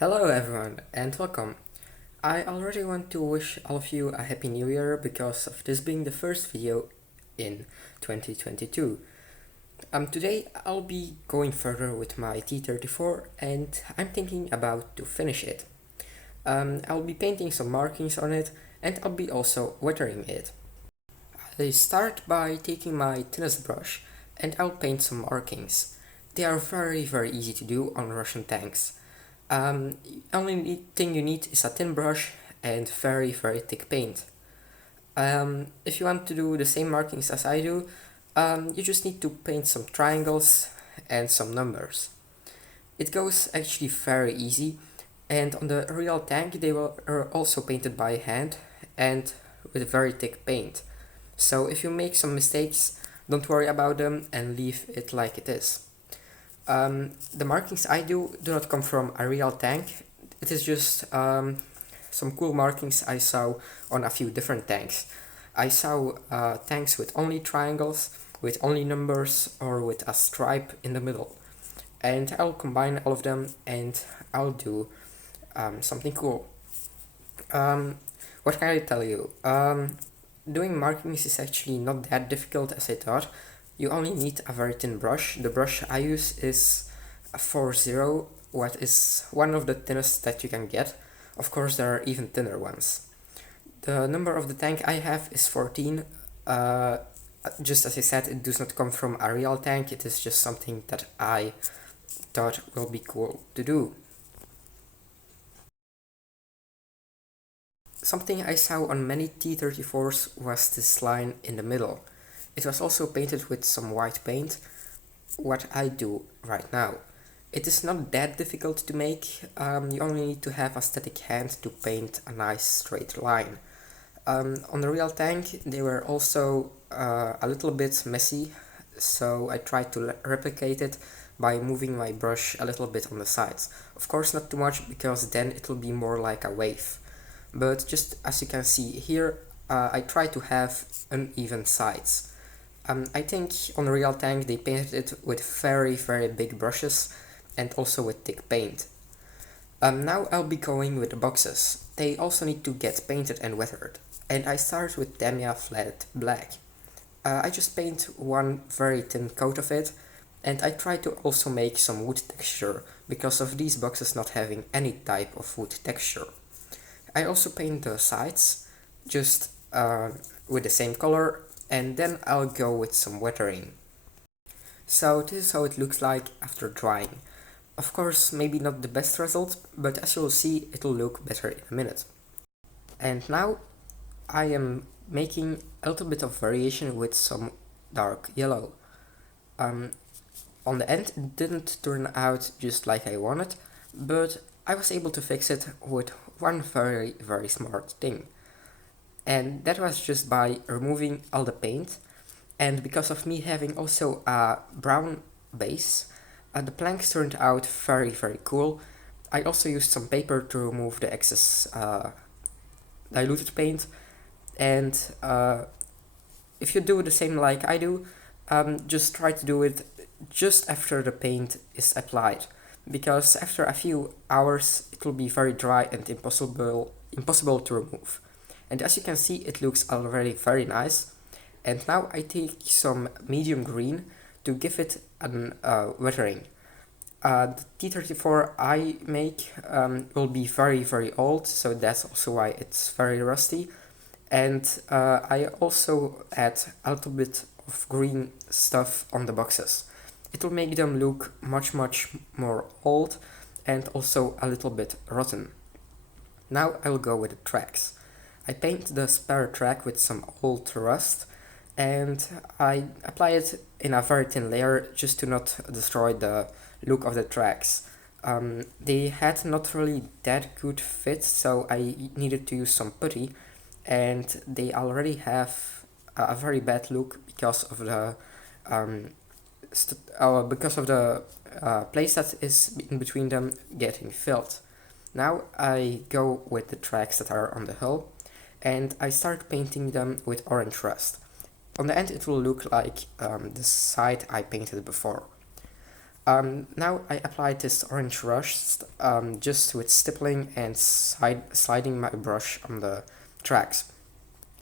Hello everyone and welcome. I already want to wish all of you a happy new year because of this being the first video in 2022. Today I'll be going further with my T34 and I'm thinking about to finish it. I'll be painting some markings on it and I'll be also weathering it. I start by taking my thinnest brush and I'll paint some markings. They are very easy to do on Russian tanks. Only thing you need is a thin brush and very thick paint. If you want to do the same markings as I do, you just need to paint some triangles and some numbers. It goes actually very easy, and on the real tank they are also painted by hand and with very thick paint. So if you make some mistakes, don't worry about them and leave it like it is. The markings I do not come from a real tank. It is just some cool markings I saw on a few different tanks. I saw tanks with only triangles, with only numbers, or with a stripe in the middle. And I'll combine all of them and I'll do something cool. What can I tell you? Doing markings is actually not that difficult as I thought. You only need a very thin brush. The brush I use is a 40, what is one of the thinnest that you can get. Of course there are even thinner ones. The number of the tank I have is 14. Just as I said, it does not come from a real tank, it is just something that I thought will be cool to do. Something I saw on many T34s was this line in the middle. It was also painted with some white paint, what I do right now. It is not that difficult to make, you only need to have a static hand to paint a nice straight line. On the real tank they were also a little bit messy, so I tried to replicate it by moving my brush a little bit on the sides. Of course not too much, because then it will be more like a wave. But just as you can see here, I try to have uneven sides. I think on the real tank they painted it with very big brushes and also with thick paint. Now I'll be going with the boxes. They also need to get painted and weathered. And I start with Tamiya Flat Black. I just paint one very thin coat of it, and I try to also make some wood texture because of these boxes not having any type of wood texture. I also paint the sides, just with the same color, and then I'll go with some weathering. So this is how it looks like after drying. Of course, maybe not the best result, but as you'll see, it'll look better in a minute. And now I am making a little bit of variation with some dark yellow. On the end it didn't turn out just like I wanted, but I was able to fix it with one very smart thing. And that was just by removing all the paint, and because of me having also a brown base, the planks turned out very cool. I also used some paper to remove the excess diluted paint, and if you do the same like I do, just try to do it just after the paint is applied, because after a few hours it will be very dry and impossible to remove. And as you can see, it looks already very nice. And now I take some medium green to give it an weathering. The T34 I make will be very old, so that's also why it's very rusty. And I also add a little bit of green stuff on the boxes. It will make them look much more old and also a little bit rotten. Now I'll go with the tracks. I paint the spare track with some old rust, and I apply it in a very thin layer just to not destroy the look of the tracks. They had not really that good fit, so I needed to use some putty, and they already have a very bad look because of the place that is in between them getting filled. Now I go with the tracks that are on the hull, and I start painting them with orange rust. On the end it will look like the side I painted before. Now I applied this orange rust just with stippling and sliding my brush on the tracks.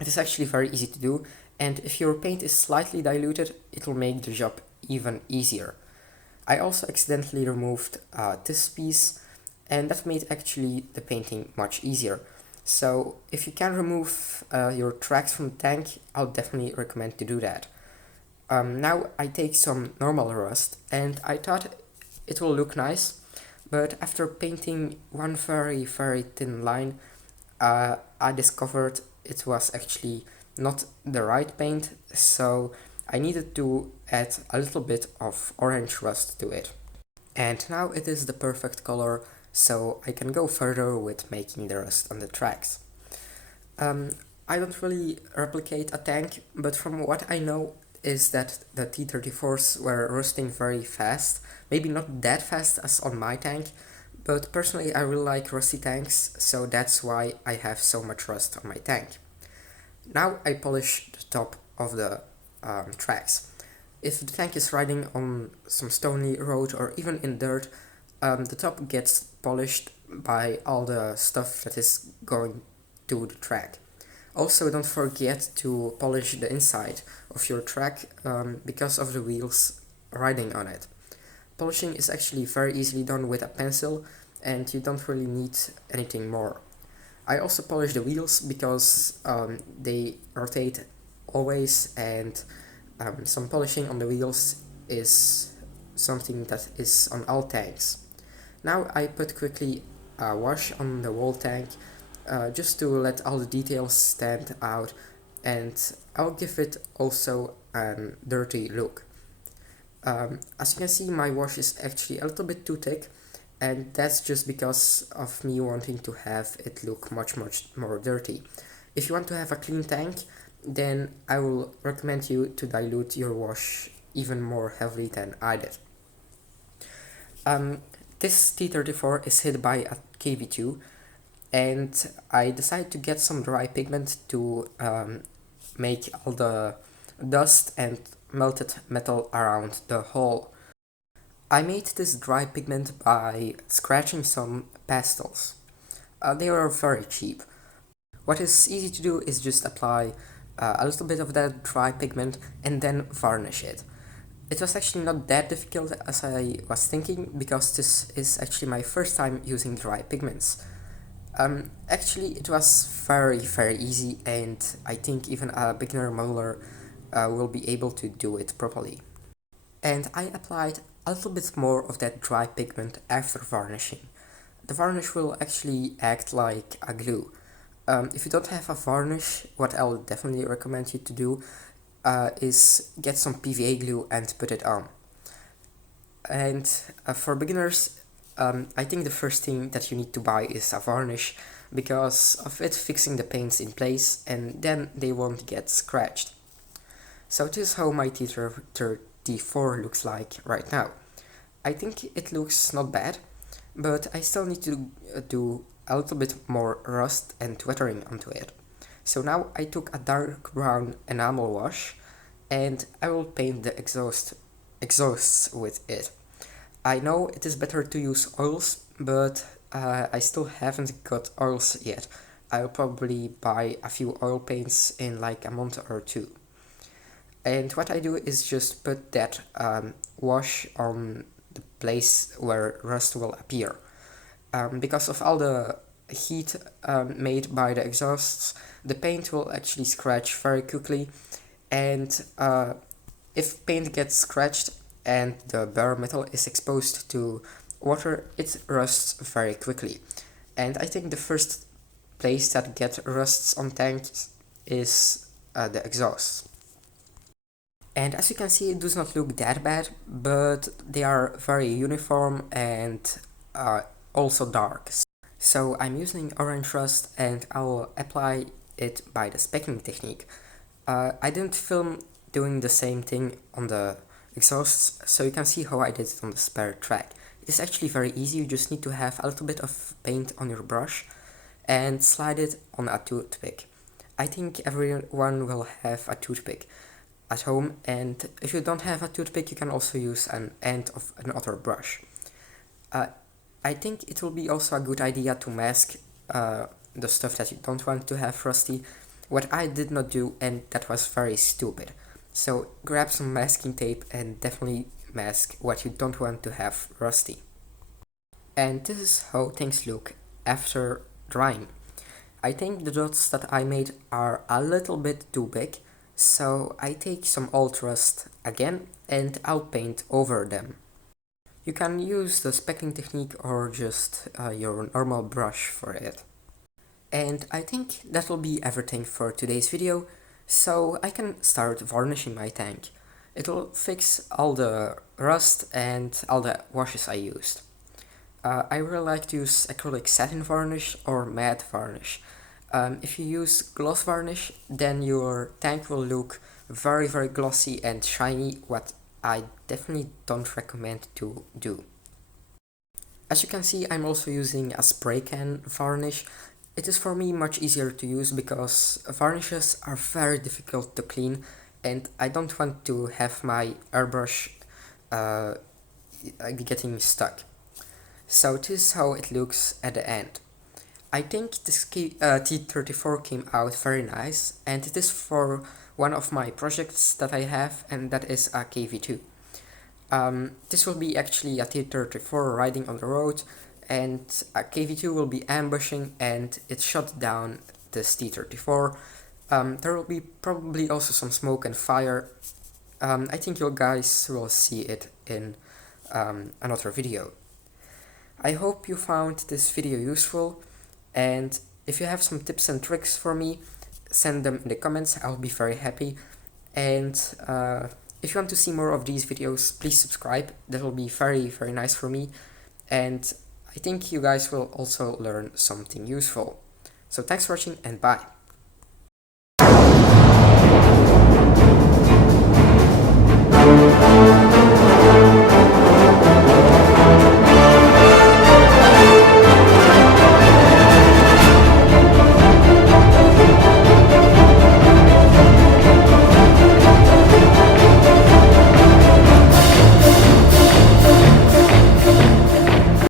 It is actually very easy to do, and if your paint is slightly diluted, it will make the job even easier. I also accidentally removed this piece, and that made actually the painting much easier. So if you can remove your tracks from the tank, I'll definitely recommend to do that. Now I take some normal rust, and I thought it will look nice, but after painting one very thin line, I discovered it was actually not the right paint, so I needed to add a little bit of orange rust to it. And now it is the perfect color, so I can go further with making the rust on the tracks. Um, I don't really replicate a tank, but from what I know is that the T34s were rusting very fast. Maybe not that fast as on my tank, but personally I really like rusty tanks, so that's why I have so much rust on my tank. Now I polish the top of the tracks. If the tank is riding on some stony road or even in dirt, the top gets polished by all the stuff that is going to the track. Also, don't forget to polish the inside of your track because of the wheels riding on it. Polishing is actually very easily done with a pencil, and you don't really need anything more. I also polish the wheels because they rotate always, and some polishing on the wheels is something that is on all tanks. Now I put quickly a wash on the whole tank just to let all the details stand out, and I'll give it also a dirty look. As you can see, my wash is actually a little bit too thick, and that's just because of me wanting to have it look much more dirty. If you want to have a clean tank, then I will recommend you to dilute your wash even more heavily than I did. This T34 is hit by a KV2, and I decided to get some dry pigment to make all the dust and melted metal around the hole. I made this dry pigment by scratching some pastels. They were very cheap. What is easy to do is just apply a little bit of that dry pigment and then varnish it. It was actually not that difficult as I was thinking, because this is actually my first time using dry pigments. Actually, it was very easy, and I think even a beginner modeler will be able to do it properly. And I applied a little bit more of that dry pigment after varnishing. The varnish will actually act like a glue. If you don't have a varnish, what I'll definitely recommend you to do is get some PVA glue and put it on. And for beginners, I think the first thing that you need to buy is a varnish, because of it fixing the paints in place, and then they won't get scratched. So this is how my T34 looks like right now. I think it looks not bad, but I still need to do a little bit more rust and weathering onto it. So now I took a dark brown enamel wash, and I will paint the exhausts with it. I know it is better to use oils, but I still haven't got oils yet. I'll probably buy a few oil paints in like a month or two. And what I do is just put that wash on the place where rust will appear. Because of all the heat made by the exhausts, the paint will actually scratch very quickly, and if paint gets scratched and the bare metal is exposed to water, it rusts very quickly. And I think the first place that gets rusts on tanks is the exhaust. And as you can see, it does not look that bad, but they are very uniform and also dark. So I'm using orange rust, and I'll apply it by the specking technique. I didn't film doing the same thing on the exhausts, so you can see how I did it on the spare track. It is actually very easy. You just need to have a little bit of paint on your brush and slide it on a toothpick. I think everyone will have a toothpick. at home, and if you don't have a toothpick, you can also use an end of another brush. I think it will be also a good idea to mask the stuff that you don't want to have rusty, what I did not do, and that was very stupid. So grab some masking tape and definitely mask what you don't want to have rusty. And this is how things look after drying. I think the dots that I made are a little bit too big, so I take some old rust again and I'll paint over them. You can use the specking technique or just your normal brush for it. And I think that will be everything for today's video, so I can start varnishing my tank. It'll fix all the rust and all the washes I used. I really like to use acrylic satin varnish or matte varnish. If you use gloss varnish, then your tank will look very glossy and shiny, what I definitely don't recommend to do. As you can see, I'm also using a spray can varnish. It is for me much easier to use because varnishes are very difficult to clean and I don't want to have my airbrush getting stuck. So this is how it looks at the end. I think this t34 came out very nice, and it is for one of my projects that I have, and that is a KV2. This will be actually a t34 riding on the road, and a KV2 will be ambushing, and it shot down this t34. There will be probably also some smoke and fire. I think you guys will see it in another video. I hope you found this video useful, and if you have some tips and tricks for me, send them in the comments. I'll be very happy. And if you want to see more of these videos, please subscribe. That will be very nice for me, and I think you guys will also learn something useful. So thanks for watching and bye.